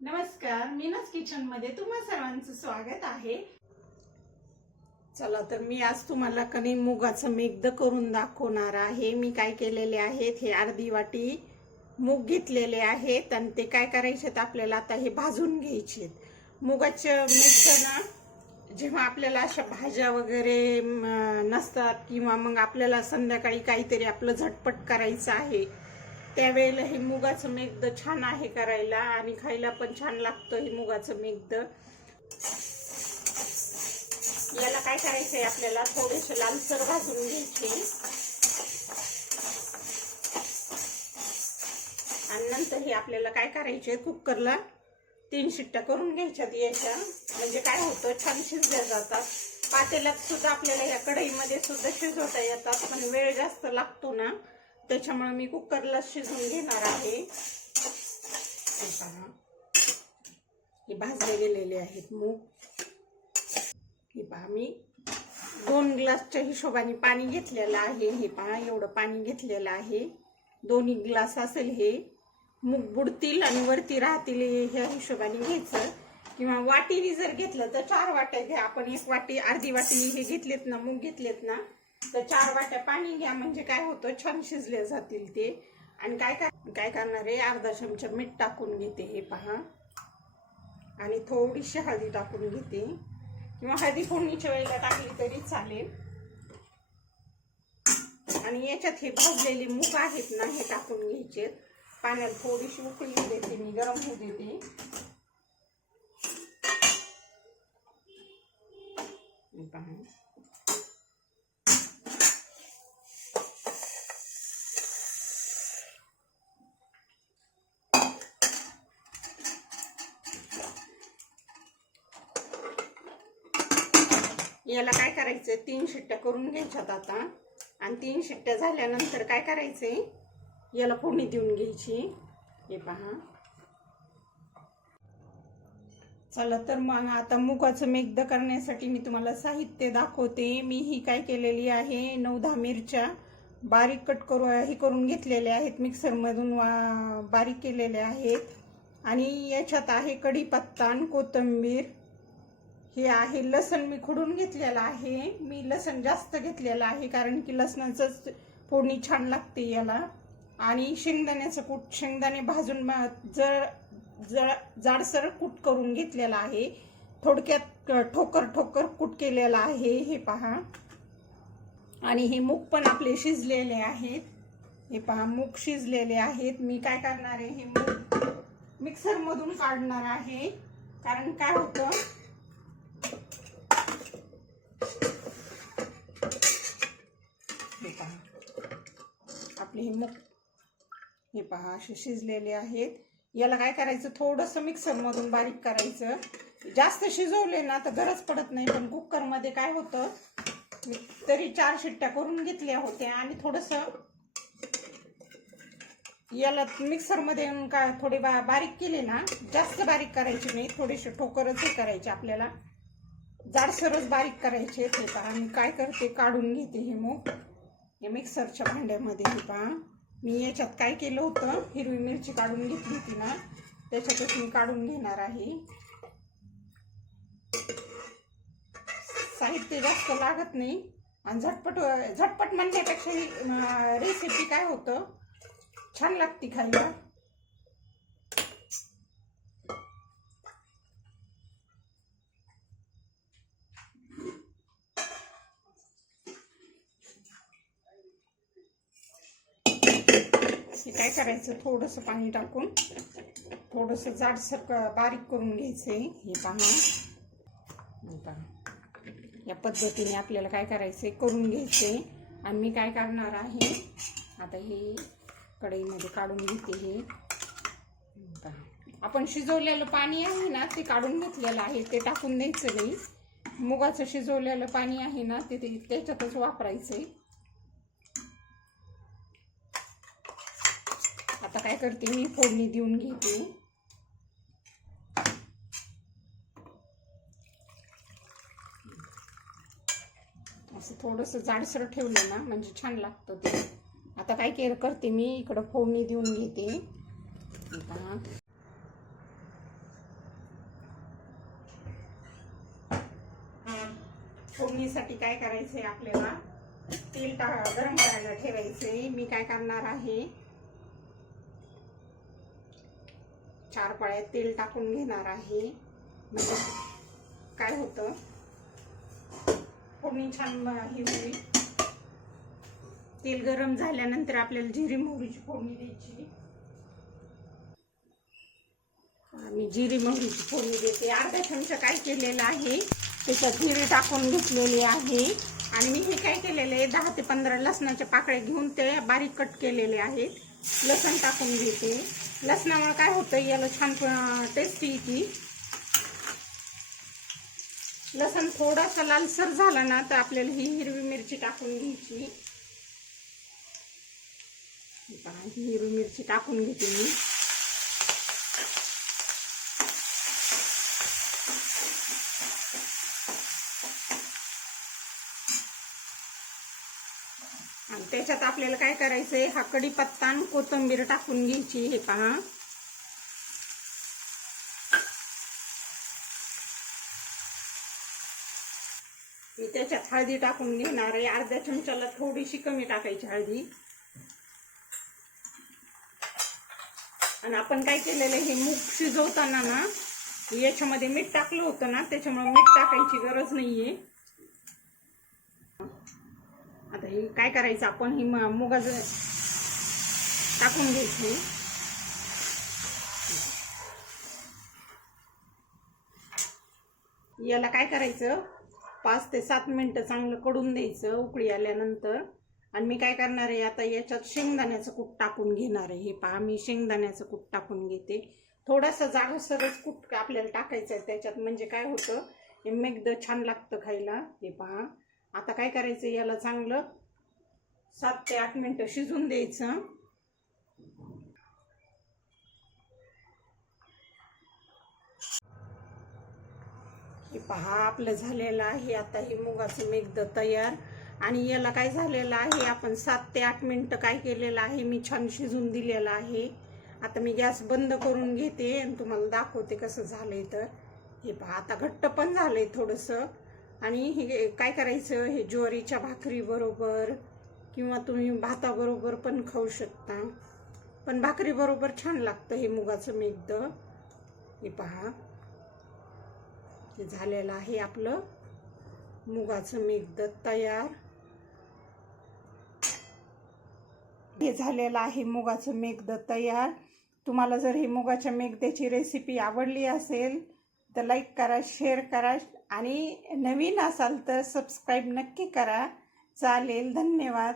नमस्कार मीनस किचनमध्ये तुम्हा सर्वांचं स्वागत आहे. चला तर मी आज तुम्हाला कणी मुगाचं मेघद करून दाखवणार आहे. मी काय केलेले आहेत हे अर्धी वाटी मूग घेतलेले आहेत आणि ते काय करायचे आपल्याला आता हे भाजून घ्यायचे मुगाचं मेघद ना जेव्हा आपल्याला अशा भाज्या वगैरे नसतात किंवा मग आपल्याला संध्याकाळी काहीतरी आपलं झटपट करायचं आहे त्यावेळेला हे मुगाचं मेघद छान आहे करायला आणि खायला पण छान लागतं हे मुगाचं मेघद याला काय करायचंय आपल्याला? थोडेसे लालसर भाजून घ्यायचे. आणि नंतर हे आपल्याला काय करायचे कुकरला तीन शिट्ट्या करून घ्यायच्यात याच्या. म्हणजे काय होतं? छान शिजल्या जातात. पातेल्यात सुद्धा आपल्याला या कढईमध्ये सुद्धा शिजवता येतात पण वेळ जास्त लागतो ना. त्याच्यामुळे मी कुकरला शिजवून घेणार आहे. हे पहा. हे भाजले गेलेले आहेत मूग. हे पहा मी दोन ग्लासच्या हिशोबाने पाणी घेतलेलं आहे. हे पहा एवढं पाणी घेतलेलं आहे. दोन्ही ग्लास असेल हे. मूग बुडतील आणि वरती राहतील ह्या हिशोबाने घ्यायचं. किंवा वाटीने जर घेतलं तर चार वाट्या घ्या. आपण एक वाटी अर्धी वाटी हे घेतलेत ना मूग घेतलेत ना तर चार वाट्या पाणी घ्या म्हणजे काय होतं छान शिजले जातील ते. आणि काय काय काय करणार आहे अर्धा चमचा मीठ टाकून घेते हे पहा. आणि थोडीशी हळदी टाकून घेते. किंवा हळदी फोडणीच्या वेळेला टाकली तरी चालेल. आणि याच्यात हे भाजलेले मूग आहेत ना हे टाकून घ्यायचे. पाण्यात थोडीशी उकळी देते मी गरम होऊ देते. पहा. याला काय करायचं तीन शिट्ट्या करून घ्यायच्यात आता. आणि तीन शिट्ट्या झाल्यानंतर काय करायचं याला फोडणी देऊन घ्यायची. हे पहा. चला तर मग आता मुगाचं मेघद करण्यासाठी मी तुम्हाला साहित्य दाखवते. मी ही काय केलेली आहे? नऊ दहा मिरच्या बारीक कट करू हे करून घेतलेल्या आहेत. मिक्सरमधून वा बारीक केलेल्या आहेत. आणि याच्यात आहे कढीपत्ता आणि कोथिंबीर. हे आहे लसण मी खोडून घेतलेलं आहे. मी लसण जास्त घेतलेलं आहे कारण की लसणाचंच फोडणी छान लागते याला. आणि शेंगदाण्याचं कूट शेंगदाणे भाजून जळ जर जळ जाडसर कूट करून घेतलेला आहे. थोडक्यात ठोकर ठोकर कूट केलेला आहे हे पहा. आणि हे मूग पण आपले शिजलेले आहेत. हे पहा मूग शिजलेले आहेत. मी काय करणार आहे हे मूग मिक्सरमधून काढणार आहे. कारण काय होतं पहा. आपली हे मूग हे पहा असे शिजलेले आहेत. याला काय करायचं? थोडंसं मिक्सरमधून बारीक करायचं. जास्त शिजवले ना तर गरज पडत नाही. पण कुकरमध्ये काय होतं? मी तरी चार शिट्ट्या करून घेतल्या होत्या आणि थोडंसं याला मिक्सरमध्ये का थोडे बा बारीक केले ना जास्त बारीक करायचे नाही. थोडेसे ठोकरच हे करायचे आपल्याला. जाडसरच बारीक करायचे ते पहा. मी काय करते? काढून घेते हे मूग. या मिक्सरच्या भांड्यामध्ये हे पहा. मी याच्यात काय केलं होतं? हिरवी मिरची काढून घेतली होती ना. त्याच्यातच मी काढून घेणार आहे. साहित्य जास्त लागत नाही. आणि झटपट झटपट म्हणण्यापेक्षा ही रेसिपी काय होतं? छान लागते खायला हे काय करायचं? थोडंसं पाणी टाकून थोडंसं जाडसर क- बारीक करून घ्यायचं हे पहा. हे पहा. या पद्धतीने आपल्याला काय करायचं करून घ्यायचे आणि मी काय करणार आहे? आता हे कढईमध्ये काढून घेते हे. पहा. आपण शिजवलेलं पाणी आहे ना ते काढून घेतलेलं आहे. ते टाकून द्यायचं नाही. मुगाचं शिजवलेलं पाणी आहे ना ते ते- त्याच्यातच वापरायचं आहे आता काय करते मी? फोडणी देऊन घेते. असं थोडंसं जाडसर ठेवलं ना म्हणजे छान लागतं ते. आता काय केअर करते मी इकडं फोडणी देऊन घेते. फोडणीसाठी काय करायचं आहे आपल्याला? तेल टा गरम करायला ठेवायचं आहे मी काय करणार आहे? चार पाळ्यात तेल टाकून घेणार आहे. म्हणजे काय होतं? फोडणी छान ही होईल. तेल गरम झाल्यानंतर आपल्याला जिरी मोहरीची फोडणी द्यायची. मी जिरी मोहरीची फोडणी देते. अर्धा चमचा काय केलेलं आहे? त्याच्यात जिरी टाकून घेतलेली आहे. आणि मी हे काय केलेलं आहे? दहा ते पंधरा लसणाच्या पाकळ्या घेऊन ते बारीक कट केलेले आहेत. लसण टाकून घेते. लसणामुळे काय होतं याला छान टेस्टी येते लसण थोडासा लालसर झाला ना तर आपल्याला ही हिरवी मिरची टाकून घ्यायची. हिरवी मिरची टाकून घेते मी. त्याच्यात आपल्याला काय करायचंय? हा कढीपत्ता आणि कोथिंबीर टाकून घ्यायची हे पहा. मी त्याच्यात हळदी टाकून घेणार आहे. अर्ध्या चमच्याला थोडीशी कमी टाकायची हळदी. आणि आपण काय केलेलं हे मूग शिजवताना ना याच्यामध्ये मीठ टाकलं होतं ना त्याच्यामुळे मीठ टाकायची गरज नाहीये. आता हे काय करायचं? आपण ही मुगाज टाकून घ्यायची याला काय करायचं? पाच ते सात मिनटं चांगलं कडून द्यायचं उकळी आल्यानंतर. आणि मी काय करणार आहे आता याच्यात शेंगदाण्याचं कूट टाकून घेणार आहे. हे पहा मी शेंगदाण्याचं कूट टाकून घेते. थोडासा जागोसरच कूट आपल्याला टाकायचं आहे त्याच्यात. म्हणजे काय होतं? हे मेगद छान लागतं खायला. हे पहा. आता काय करायचं याला चांगलं सात ते आठ मिनटं शिजून द्यायचं. हे पहा आपलं झालेलं आहे. आता हे मुगाचं मेघद तयार. आणि याला काय झालेलं आहे आपण सात ते आठ मिनटं काय केलेलं आहे मी छान शिजून दिलेलं आहे. आता मी गॅस बंद करून घेते आणि तुम्हाला दाखवते कसं झालंय तर. हे पहा आता घट्ट पण झालंय थोडंसं. आणि हे काय करायचं? हे ज्वारीच्या भाकरीबरोबर किंवा तुम्ही भाताबरोबर पण खाऊ शकता. पण भाकरीबरोबर छान लागतं हे मुगाचं मेघद. हे पहा. हे झालेलं आहे आपलं मुगाचं मेघद तयार. हे झालेलं आहे मुगाचं मेघद तयार. तुम्हाला जर ही मुगाच्या मेघद्याची रेसिपी आवडली असेल तर लाईक करा शेअर करा आणि नवीन असाल तर सबस्क्राईब नक्की करा. चालेल धन्यवाद.